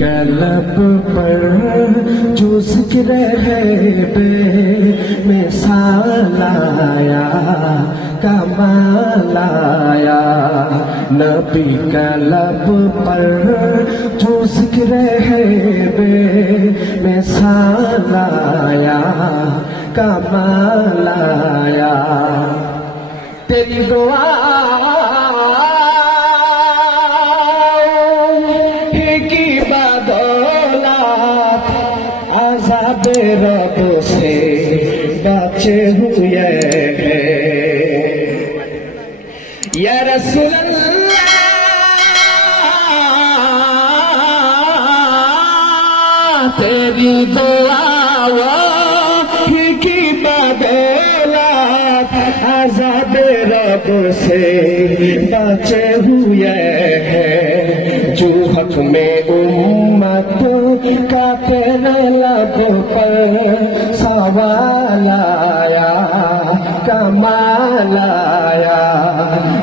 کا لب پر جو ذکر ہے بے مثال آیا کمال آیا نبی کا لب پر جو ذکر ہے بے مثال آیا کمال آیا تیری دعا رب سے بچے ہوئے ہیں یا رسول اللہ تیری دعا کی بدولت عذاب رب سے بچے ہوئے ہیں جو حق میں امت کا تیرے لب پر سوال آیا کمال آیا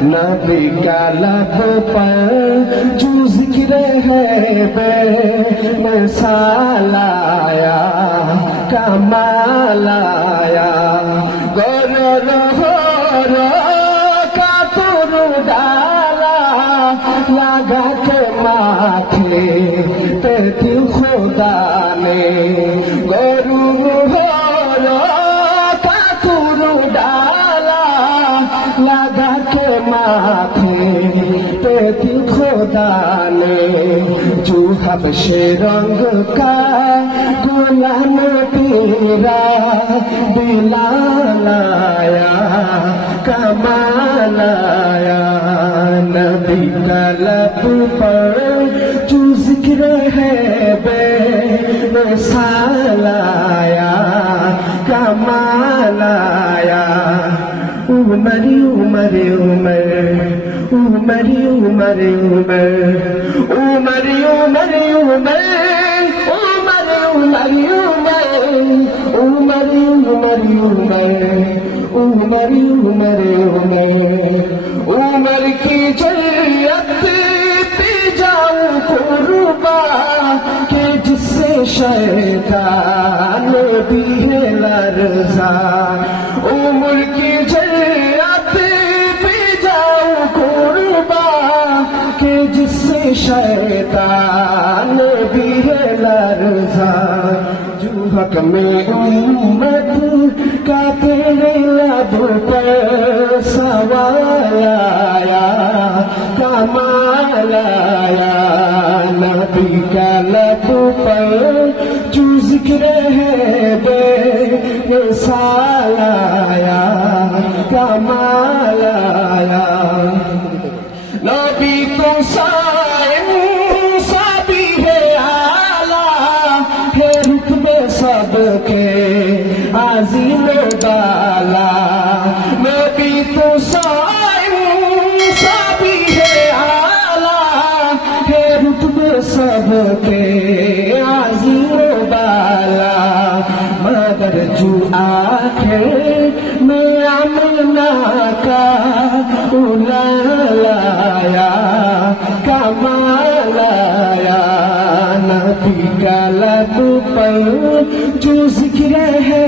نبی کا لب پر جو ذکر ہے بے مثال آیا کمال آیا گورو رو کا تر ڈالا لگا کے ماتھے پہ دل خدا نے گورو کا تر ڈالا لگا کے ماتھے پہ دل خدا نے جو حبشے رنگ کا غلام تیرا بلال آیا کمال آیا نبی کا لب پر جو ذکر ہے بے مثال آیا کمال آیا عمر عمر عمر عمر عمر عمر عمر عمر عمر عمر عمر عمر کی جرأت پہ جاؤں قربا کہ جس سے شیطان بھی ہے لرزا عمر کی جرأت پہ جاؤں قربا کہ جس سے شیطان بھی ہے لرزا جو حق میں امت کا تیرے لب پر سوال آیا کمال آیا نبی کا لب پر جو ذکر ہے بے مثال آیا کمال آیا نبی تو صائم سبھی ہے اعلیٰ ہے رتبے سب کے عظیم بالا نبی تو صائم سبھی ہے اعلیٰ ہے رتبے سب کے عظیم بالا مگر جو آخر میں آمنہ کا لایا کمال آیا نبی کا لب پر جو ذکر ہے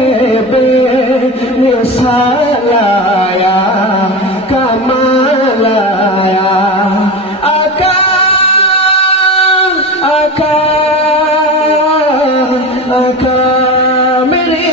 بے مثال آیا کمال آیا آقا آقا آقا میرے